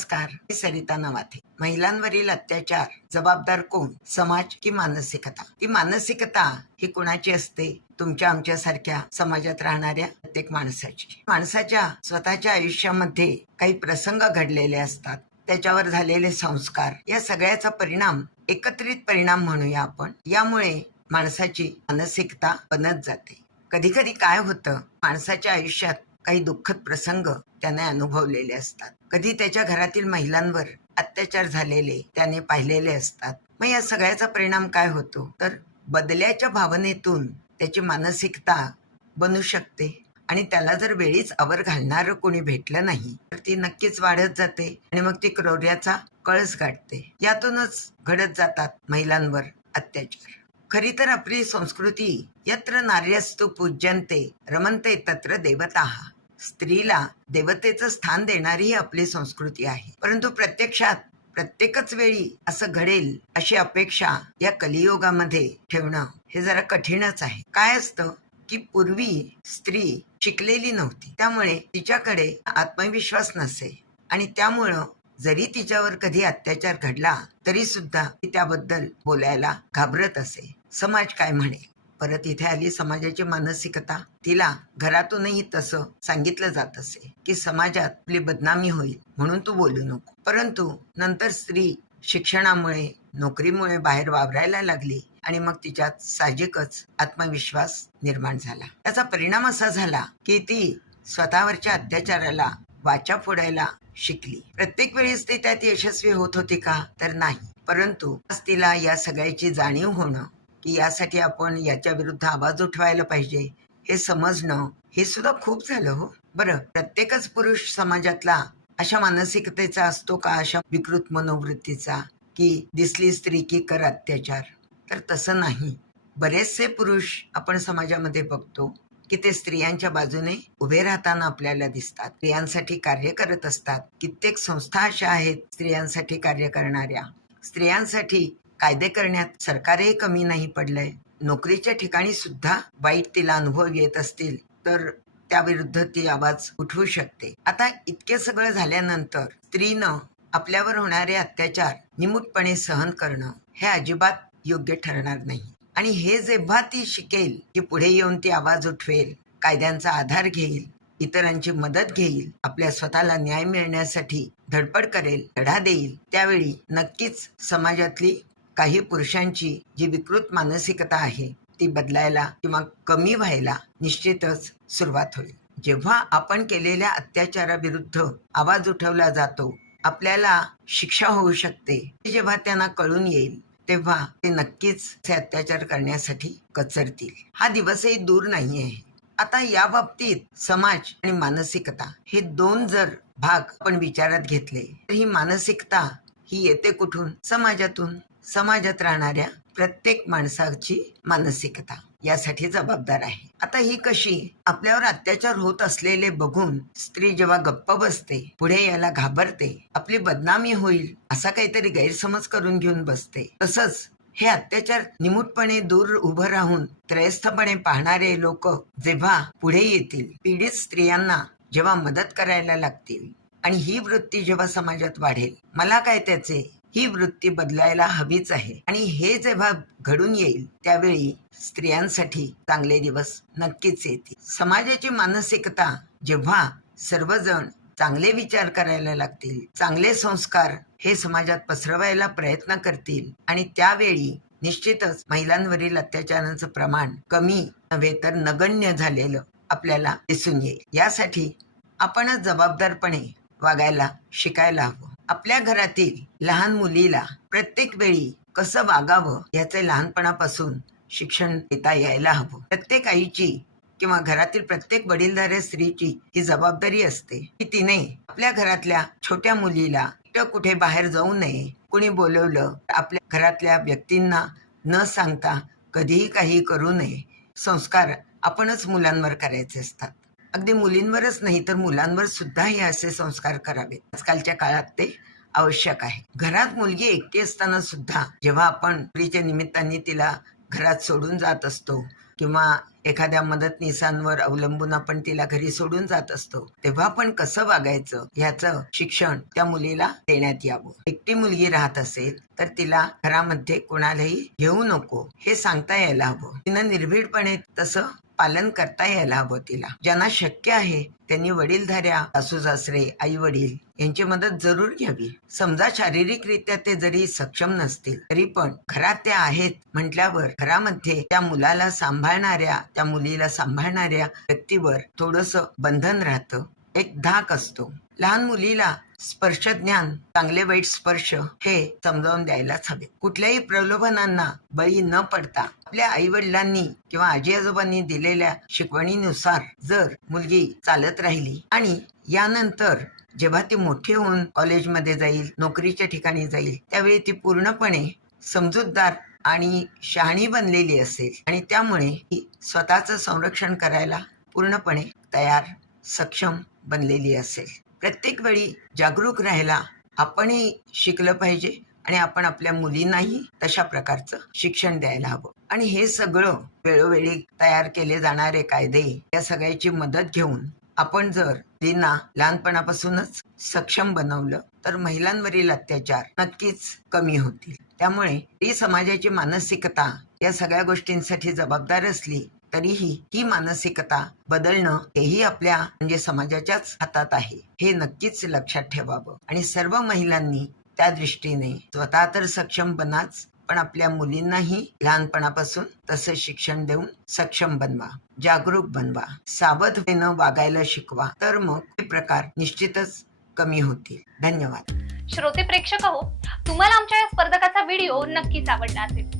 नमस्कार मी सरिता नवाथे. महिलांवरील अत्याचार जबाबदार कोण? समाज की मानसिकता? ती मानसिकता ही कुणाची असते? तुमच्या आमच्यासारख्या समाजात राहणाऱ्या प्रत्येक माणसाची. माणसाच्या स्वतःच्या आयुष्यामध्ये काही प्रसंग घडलेले असतात. त्याच्यावर झालेले संस्कार या सगळ्याचा परिणाम एकत्रित परिणाम म्हणूया आपण. यामुळे माणसाची मानसिकता बनत जाते. कधी कधी काय होतं? माणसाच्या आयुष्यात काही दुःखद प्रसंग त्याने अनुभवलेले असतात. कधी त्याच्या घरातील महिलांवर अत्याचार झालेले त्याने पाहिलेले असतात. मग या सगळ्याचा परिणाम काय होतो? तर बदल्याच्या भावनेतून त्याची मानसिकता बनू शकते आणि त्याला जर वेळीच आवर घालणारं कोणी भेटलं नाही तर ती नक्कीच वाढत जाते आणि मग ती क्रौर्याचा कळस गाठते. यातूनच घडत जातात महिलांवर अत्याचार. खरी तर आपली संस्कृती यत्र नार्यस्तु पूज्यंते रमंते तत्र देवता. स्त्रीला देवतेचं स्थान देणारी ही आपली संस्कृती आहे. परंतु प्रत्यक्षात प्रत्येकच वेळी असं घडेल अशी अपेक्षा या कलियुगामध्ये ठेवणं हे जरा कठीणच आहे. काय असतं की पूर्वी स्त्री शिकलेली नव्हती. त्यामुळे तिच्याकडे आत्मविश्वास नसे. आणि त्यामुळं जरी तिच्यावर कधी अत्याचार घडला तरी सुद्धा ती त्याबद्दल बोलायला घाबरत असे. समाज काय म्हणेल? परत इथे आली समाजाची मानसिकता. तिला घरातूनही तसं सांगितलं जात असे की समाजात आपली बदनामी होईल म्हणून तू बोलू नको. परंतु नंतर स्त्री शिक्षणामुळे नोकरीमुळे बाहेर वावरायला लागली आणि मग तिच्यात साहजिकच आत्मविश्वास निर्माण झाला. त्याचा परिणाम असा झाला की ती स्वतःवरच्या अत्याचाराला वाचा फोडायला शिकली. प्रत्येक वेळेस ती त्यात यशस्वी होत होती का? तर नाही. परंतु तिला या सगळ्याची जाणीव होणं की यासाठी आपण याच्या विरुद्ध आवाज उठवायला पाहिजे. हे समजणं हे सुद्धा खूप झालं हो. बरं प्रत्येकच पुरुष समाजातला अशा मानसिकतेचा असतो का? अशा विकृत मनोवृत्तीचा की दिसली स्त्री की कर अत्याचार? तर तसं नाही. बरेचसे पुरुष आपण समाजामध्ये बघतो की ते स्त्रियांच्या बाजूने उभे राहताना आपल्याला दिसतात. स्त्रियांसाठी कार्य करत असतात. कित्येक संस्था अशा आहेत स्त्रियांसाठी कार्य करणाऱ्या. स्त्रियांसाठी कायदे करण्यात सरकारही कमी नाही पडलंय. नोकरीच्या ठिकाणी सुद्धा वाईट तिला अनुभव येत असतील तर त्याविरुद्ध ती आवाज उठवू शकते. आता इतके सगळं झाल्यानंतर स्त्रीनं आपल्यावर होणारे अत्याचार निमूटपणे सहन करणं हे अजिबात योग्य ठरणार नाही. आणि हे जेव्हा ती शिकेल की पुढे येऊन ती आवाज उठवेल कायद्यांचा आधार घेईल इतरांची मदत घेईल आपल्या स्वतःला न्याय मिळण्यासाठी धडपड करेल लढा देईल त्यावेळी नक्कीच समाजातली काही पुरुषांची जी विकृत मानसिकता आहे ती बदलायला किंवा कमी व्हायला निश्चितच सुरुवात होईल. जेव्हा आपण केलेल्या अत्याचाराविरुद्ध आवाज उठवला जातो आपल्याला शिक्षा होऊ शकते. जेव्हा त्यांना कळून येईल तेव्हा ते नक्कीच ते अत्याचार करण्यासाठी कचरतील. हा दिवसही दूर नाही आहे. आता या बाबतीत समाज आणि मानसिकता हे दोन जर भाग आपण विचारात घेतले तर ही मानसिकता ही येते कुठून? समाजातून. समाजात राहणाऱ्या प्रत्येक माणसाची मानसिकता यासाठी जबाबदार आहे. आता ही कशी आपल्यावर अत्याचार होत असलेले बघून स्त्री जेव्हा गप्प बसते पुढे याला घाबरते आपली बदनामी होईल असा काहीतरी गैरसमज करून घेऊन बसते. तसंच हे अत्याचार निमूटपणे दूर उभं राहून त्रयस्थपणे पाहणारे लोक जेव्हा पुढे येतील पीडित स्त्रियांना जेव्हा मदत करायला लागतील आणि ही वृत्ती जेव्हा समाजात वाढेल मला काय त्याचे ही वृत्ती बदलायला हवीच आहे. आणि हे जेव्हा घडून येईल त्यावेळी स्त्रियांसाठी चांगले दिवस नक्कीच येतील. समाजाची मानसिकता जेव्हा सर्वजण चांगले विचार करायला लागतील चांगले संस्कार हे समाजात पसरवायला प्रयत्न करतील आणि त्यावेळी निश्चितच महिलांवरील अत्याचारांचं प्रमाण कमी नव्हे तर नगण्य झालेलं आपल्याला दिसून येईल. यासाठी आपणच जबाबदारपणे वागायला शिकायला हवं. आपल्या घरातील लहान मुलीला प्रत्येक वेळी कसं वागावं याचे लहानपणापासून शिक्षण देता यायला हवं. प्रत्येक आईची किंवा घरातील प्रत्येक वडीलधाऱ्या स्त्रीची ही जबाबदारी असते. की तिने आपल्या घरातल्या छोट्या मुलीला कुठे बाहेर जाऊ नये कुणी बोलवलं आपल्या घरातल्या व्यक्तींना न सांगता कधीही काही करू नये संस्कार आपणच मुलांवर करायचे असतात. अगदी मुलींवरच नाही तर मुलांवर सुद्धा हे असे संस्कार करावेत आजकालच्या काळात ते आवश्यक आहे. घरात मुलगी एकटी असताना सुद्धा जेव्हा आपण मुलीच्या निमित्ताने तिला घरात सोडून जात असतो किंवा एखाद्या मदतनीसांवर अवलंबून आपण तिला घरी सोडून जात असतो तेव्हा पण कसं वागायचं ह्याचं शिक्षण त्या मुलीला देण्यात यावं. एकटी मुलगी राहत असेल तर तिला घरामध्ये कोणालाही घेऊ नको हे सांगता यायला हवं. तिनं निर्भीडपणे तसं पालन करता यायला हवं तिला. ज्यांना शक्य आहे त्यांनी वडीलधाऱ्या सासू सासरे आई वडील यांची मदत जरूर घ्यावी. समजा शारीरिकरित्या ते जरी सक्षम नसतील तरी पण घरात त्या आहेत म्हटल्यावर घरामध्ये त्या मुलाला सांभाळणाऱ्या त्या मुलीला सांभाळणाऱ्या व्यक्तीवर थोडस बंधन राहतं. एक धाक असतो. लहान मुलीला स्पर्श ज्ञान चांगले वाईट स्पर्श हे समजावून द्यायलाच हवे. कुठल्याही प्रलोभनांना बळी न पडता आपल्या आई वडिलांनी किंवा आजी आजोबांनी दिलेल्या शिकवणीनुसार जर मुलगी चालत राहिली आणि यानंतर जेव्हा ती मोठी होऊन कॉलेजमध्ये जाईल नोकरीच्या ठिकाणी जाईल त्यावेळी ती पूर्णपणे समजूतदार आणि शहाणी बनलेली असेल आणि त्यामुळे ती स्वतःचं संरक्षण करायला पूर्णपणे तयार सक्षम बनलेली असेल. प्रत्येक वेळी जागरूक राहायला आपणही शिकलं पाहिजे आणि आपण आपल्या मुलींनाही तशा प्रकारचं शिक्षण द्यायला हवं. आणि हे सगळं वेळोवेळी तयार केले जाणारे कायदे या सगळ्याची मदत घेऊन आपण जर मुलींना लहानपणापासूनच सक्षम बनवलं तर महिलांवरील अत्याचार नक्कीच कमी होतील. त्यामुळे ही समाजाची मानसिकता या सगळ्या गोष्टींसाठी जबाबदार असली तरीही ही मानसिकता बदलणं तेही आपल्या म्हणजे समाजाच्याच हातात आहे. हे नक्कीच लक्षात ठेवावं. आणि सर्व महिलांनी त्या दृष्टीने स्वतः तर सक्षम बनाच पण आपल्या मुलींनाही लहानपणापासून तसं शिक्षण देऊन सक्षम बनवा जागरूक बनवा सावधतेनं वागायला शिकवा तर मग हे प्रकार निश्चितच कमी होतील. धन्यवाद. श्रोते प्रेक्षक हो तुम्हाला आमच्या या स्पर्धकाचा व्हिडिओ नक्कीच आवडला असेल.